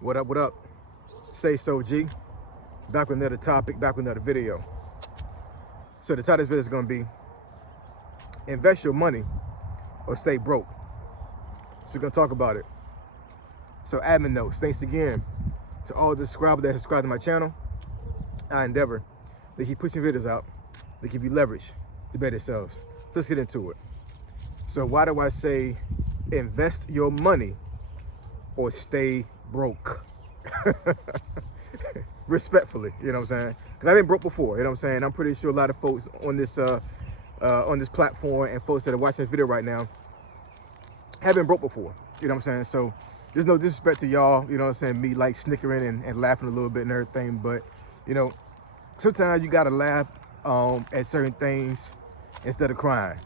What up, what up? Say so, G. Back with another topic, back with another video. So the title of this video is going to be invest your money or stay broke. So we're going to talk about it. So admin notes, thanks again to all the subscribers that subscribe to my channel. I endeavor to keep pushing videos out to give you leverage to better yourselves. So let's get into it. So why do I say invest your money or stay broke? Respectfully, you know what I'm saying? Because I've been broke before, you know what I'm saying? I'm pretty sure a lot of folks on this platform and folks that are watching this video right now have been broke before, you know what I'm saying? So there's no disrespect to y'all, you know what I'm saying? Me like snickering and laughing a little bit and everything, but you know, sometimes you gotta laugh at certain things instead of crying,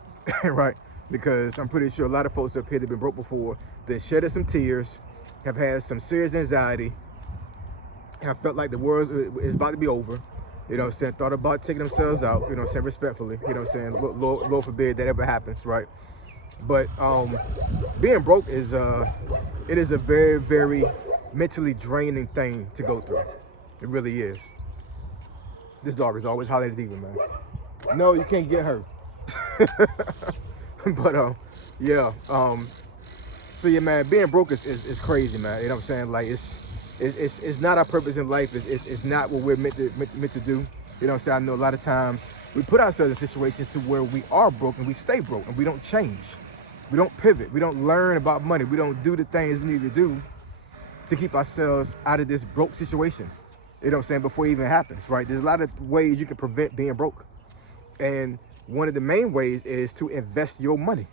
right? Because I'm pretty sure a lot of folks up here that have been broke before, that shedded some tears, have had some serious anxiety, have felt like the world is about to be over, you know what I'm saying? Thought about taking themselves out, you know what I'm saying, respectfully, you know what I'm saying? Lord forbid that ever happens, right? But being broke is it is a very, very mentally draining thing to go through. It really is. This dog is always hollering at the TV, man. No, you can't get her. But yeah, so yeah, man, being broke is crazy, man. You know what I'm saying? Like it's not our purpose in life. It's not what we're meant to do. You know what I'm saying? I know a lot of times we put ourselves in situations to where we are broke and we stay broke and we don't change. We don't pivot. We don't learn about money. We don't do the things we need to do to keep ourselves out of this broke situation. You know what I'm saying? Before it even happens, right? There's a lot of ways you can prevent being broke. And one of the main ways is to invest your money.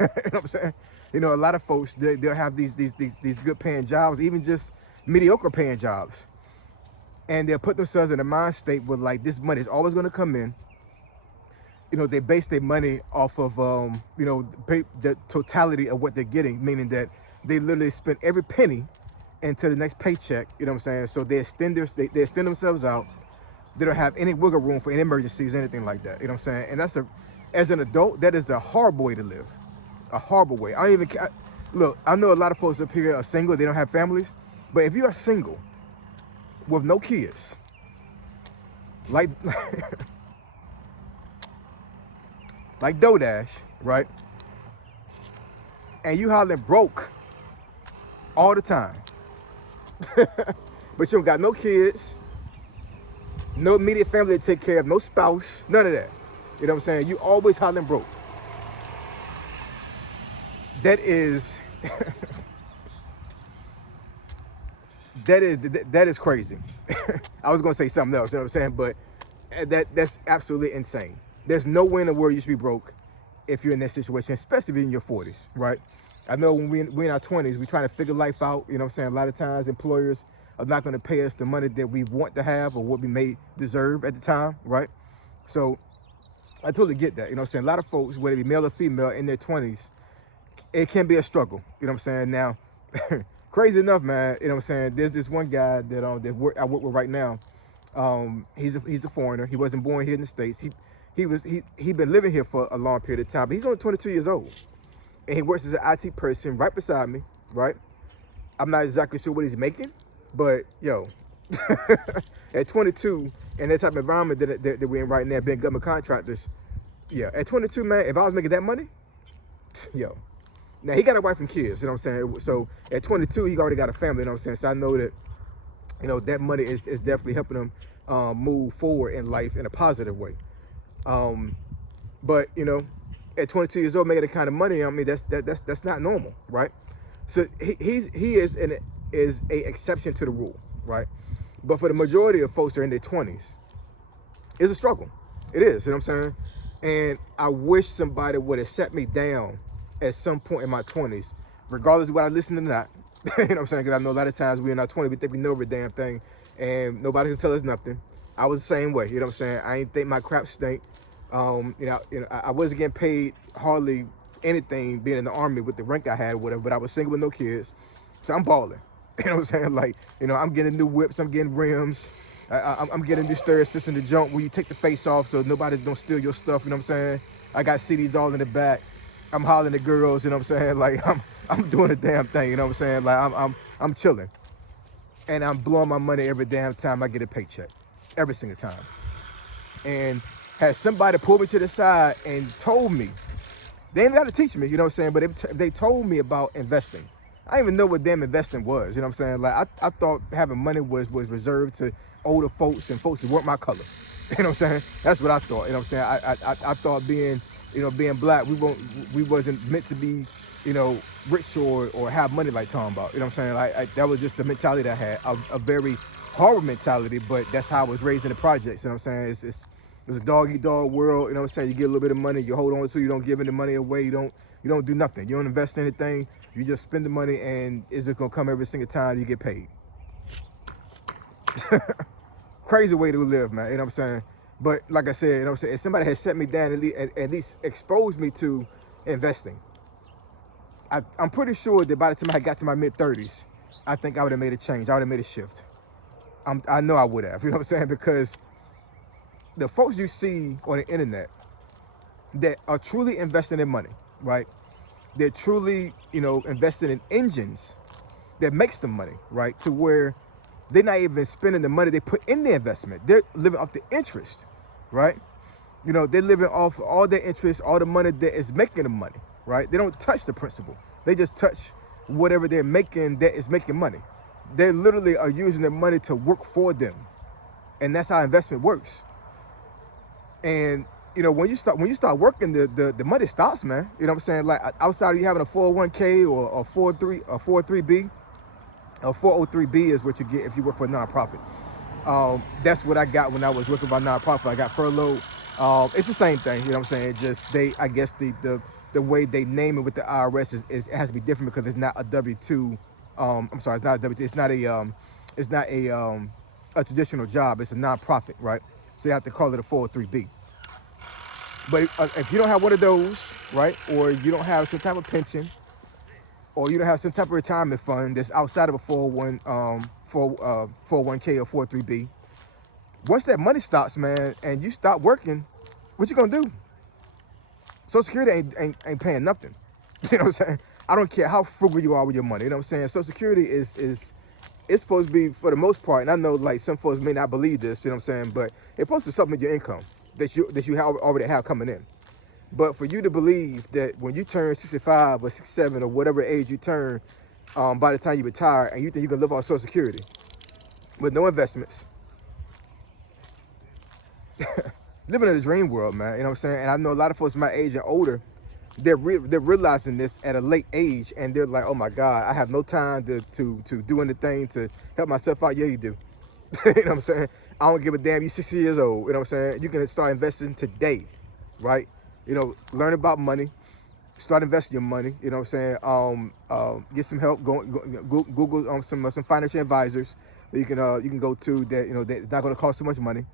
You know what I'm saying? You know, a lot of folks, they'll have these good paying jobs, even just mediocre paying jobs. And they'll put themselves in a mind state where like this money is always going to come in. You know, they base their money off of, you know, the totality of what they're getting, meaning that they literally spend every penny into the next paycheck, you know what I'm saying? So they extend themselves out. They don't have any wiggle room for any emergencies, anything like that, you know what I'm saying? And that's as an adult, that is a horrible way to live, a horrible way. I don't even, look, I know a lot of folks up here are single, they don't have families, but if you are single with no kids, like, like DoorDash, right? And you hollering broke all the time, but you don't got no kids, no immediate family to take care of, no spouse, none of that. You know what I'm saying? You always hollering broke. That is, that is crazy. I was gonna say something else, you know what I'm saying? But that's absolutely insane. There's no way in the world you should be broke if you're in that situation, especially if you're in your 40s, right? I know when we're in our 20s, we're trying to figure life out, you know what I'm saying? A lot of times employers are not gonna pay us the money that we want to have or what we may deserve at the time, right? So I totally get that, you know what I'm saying? A lot of folks, whether it be male or female, in their 20s, it can be a struggle, you know what I'm saying? Now, crazy enough, man, you know what I'm saying? There's this one guy that I work with right now. He's a foreigner. He wasn't born here in the States. He been living here for a long period of time, but he's only 22 years old. And he works as an IT person right beside me, right? I'm not exactly sure what he's making, but yo, at 22, in that type of environment that we're in right now, being government contractors, yeah, at 22, man, if I was making that money, yo. Now, he got a wife and kids, you know what I'm saying? So at 22, he already got a family, you know what I'm saying? So I know that, you know, that money is definitely helping him move forward in life in a positive way. But, you know, at 22 years old, making that kind of money, I mean, that's not normal, right? So he is a exception to the rule, right? But for the majority of folks that are in their 20s, it's a struggle. It is, you know what I'm saying? And I wish somebody would have set me down at some point in my 20s, regardless of what I listen to or not. You know what I'm saying? Because I know a lot of times we're in our 20s, we think we know every damn thing, and nobody can tell us nothing. I was the same way, you know what I'm saying? I ain't think my crap stink. You know, I wasn't getting paid hardly anything being in the army with the rank I had or whatever, but I was single with no kids, so I'm balling. You know what I'm saying? Like, you know, I'm getting new whips, I'm getting rims, I'm getting new stereo system to jump where you take the face off so nobody don't steal your stuff, you know what I'm saying? I got CDs all in the back. I'm hollering at girls, you know what I'm saying? Like, I'm doing a damn thing, you know what I'm saying? Like, I'm chilling. and I'm blowing my money every damn time I get a paycheck, every single time. And had somebody pulled me to the side and told me, they ain't got to teach me, you know what I'm saying, but if they told me about investing. I didn't even know what damn investing was, you know what I'm saying? Like, I thought having money was reserved to older folks and folks that weren't my color. You know what I'm saying? That's what I thought, you know what I'm saying? I thought being black, we wasn't meant to be, rich or have money like talking about, you know what I'm saying? That was just a mentality that I had, a very horrible mentality, but that's how I was raised in the projects, you know what I'm saying? It's a dog-eat-dog world, you know what I'm saying? You get a little bit of money, you hold on to it, you don't give any money away, you don't do nothing. You don't invest in anything, you just spend the money, and is it gonna come every single time you get paid? Crazy way to live, man, you know what I'm saying? But like I said, you know what I'm saying, if somebody had set me down, at least exposed me to investing, I'm pretty sure that by the time I got to my mid-30s, I think I would have made a change, I would have made a shift. I know I would have, you know what I'm saying? Because the folks you see on the internet that are truly investing in money, right? They're truly, investing in engines that makes them money, right? To where they're not even spending the money they put in the investment. They're living off the interest, right? They're living off all their interest, all the money that is making them money, right? They don't touch the principal. They just touch whatever they're making that is making money. They literally are using their money to work for them. And that's how investment works. And when you start working, the money stops, man. You know what I'm saying? Like, outside of you having a 401k or a 403b, a 403b is what you get if you work for a nonprofit. That's what I got when I was working for a nonprofit. I got furloughed. It's the same thing, you know what I'm saying? Just I guess the way they name it with the IRS it has to be different because it's not a W-2. I'm sorry, it's not a W-2. It's not a traditional job. It's a nonprofit, right? So you have to call it a 403b. But if you don't have one of those, right, or you don't have some type of pension, or you don't have some type of retirement fund that's outside of a 401k or 403b, once that money stops, man, and you stop working, what you gonna do? Social Security ain't paying nothing. You know what I'm saying? I don't care how frugal you are with your money. You know what I'm saying? Social Security is it's supposed to be, for the most part, and I know like some folks may not believe this, you know what I'm saying, but it's supposed to supplement your income that you already have coming in. But for you to believe that when you turn 65 or 67 or whatever age you turn, by the time you retire, and you think you can live off Social Security with no investments, living in a dream world, man. You know what I'm saying? And I know a lot of folks my age and older, they're realizing this at a late age, and they're like, oh my God, I have no time to do anything to help myself out. Yeah, you do. You know what I'm saying? I don't give a damn. You're 60 years old. You know what I'm saying? You can start investing today, right? Learn about money. Start investing your money. You know what I'm saying? Get some help. Google some financial advisors that you can go to that that's not going to cost too much money,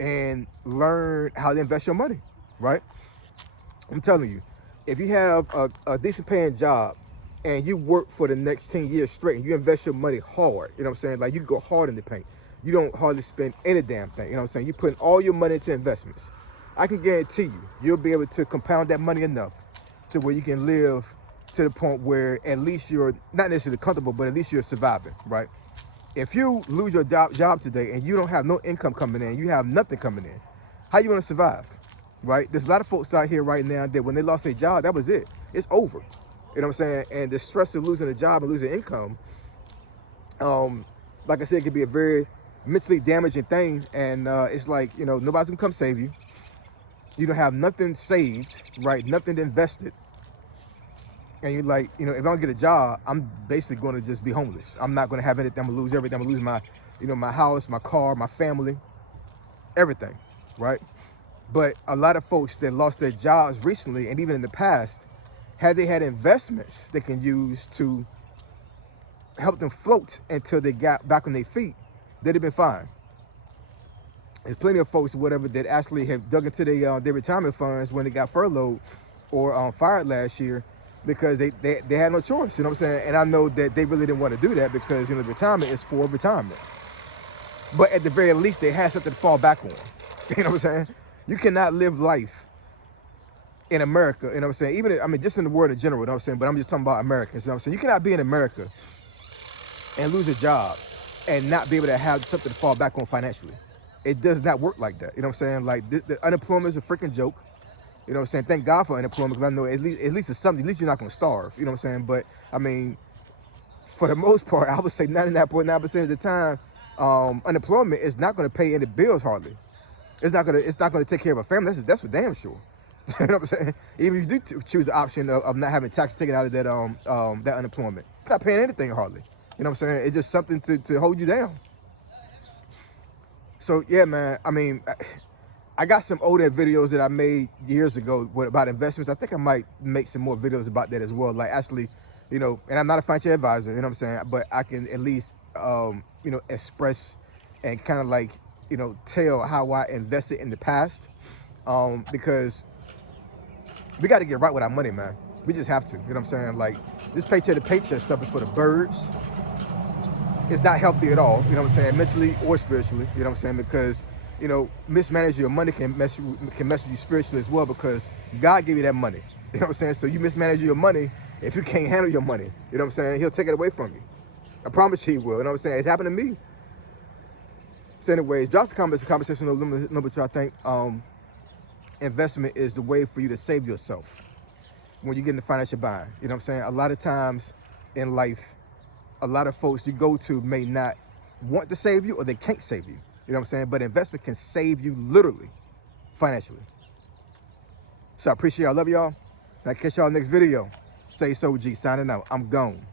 and learn how to invest your money, right? I'm telling you, if you have a decent paying job and you work for the next 10 years straight and you invest your money hard, you know what I'm saying? Like, you go hard in the paint. You don't hardly spend any damn thing, you know what I'm saying? You put all your money into investments. I can guarantee you'll be able to compound that money enough to where you can live to the point where at least you're not necessarily comfortable, but at least you're surviving, right? If you lose your job today and you don't have no income coming in, you have nothing coming in, how you gonna survive, right? There's a lot of folks out here right now that when they lost their job, that was it. It's over. You know what I'm saying? And the stress of losing a job and losing income, like I said, it can be a very mentally damaging thing. And it's like, nobody's gonna come save you. You don't have nothing saved, right? Nothing invested. And you're like, if I don't get a job, I'm basically going to just be homeless. I'm not going to have anything. I'm going to lose everything. I'm going to lose my house, my car, my family, everything, right? But a lot of folks that lost their jobs recently, and even in the past, had they had investments they can use to help them float until they got back on their feet, they'd have been fine. There's plenty of folks, whatever, that actually have dug into their retirement funds when they got furloughed or fired last year, because they had no choice, you know what I'm saying? And I know that they really didn't want to do that because, retirement is for retirement. But at the very least, they had something to fall back on. You know what I'm saying? You cannot live life in America, you know what I'm saying? Even, just in the world in general, you know what I'm saying? But I'm just talking about Americans, you know what I'm saying? You cannot be in America and lose a job and not be able to have something to fall back on financially. It does not work like that. You know what I'm saying? Like the unemployment is a freaking joke. You know what I'm saying? Thank God for unemployment, because I know at least it's something. At least you're not gonna starve. You know what I'm saying? But I mean, for the most part, I would say 99.9% of the time, unemployment is not gonna pay any bills hardly. It's not gonna take care of a family. That's for damn sure. You know what I'm saying? Even if you do choose the option of not having taxes taken out of that unemployment, it's not paying anything hardly. You know what I'm saying? It's just something to hold you down. So yeah, man. I mean, I got some older videos that I made years ago about investments. I think I might make some more videos about that as well. Like actually, and I'm not a financial advisor, you know what I'm saying? But I can at least, express and kind of like, tell how I invested in the past. Because we got to get right with our money, man. We just have to, you know what I'm saying? Like this paycheck to paycheck stuff is for the birds. It's not healthy at all, you know what I'm saying, mentally or spiritually, you know what I'm saying, because, mismanaging your money can mess with you spiritually as well, because God gave you that money, you know what I'm saying, so you mismanage your money. If you can't handle your money, you know what I'm saying, he'll take it away from you. I promise you he will, you know what I'm saying, it happened to me. So anyways, drop some comments, conversation, know what y'all think. Investment is the way for you to save yourself when you get in the financial bind, you know what I'm saying. A lot of times in life, a lot of folks you go to may not want to save you, or they can't save you. You know what I'm saying? But investment can save you literally, financially. So I appreciate y'all. I love y'all. And I'll catch y'all next video. Say so, G. Signing out. I'm gone.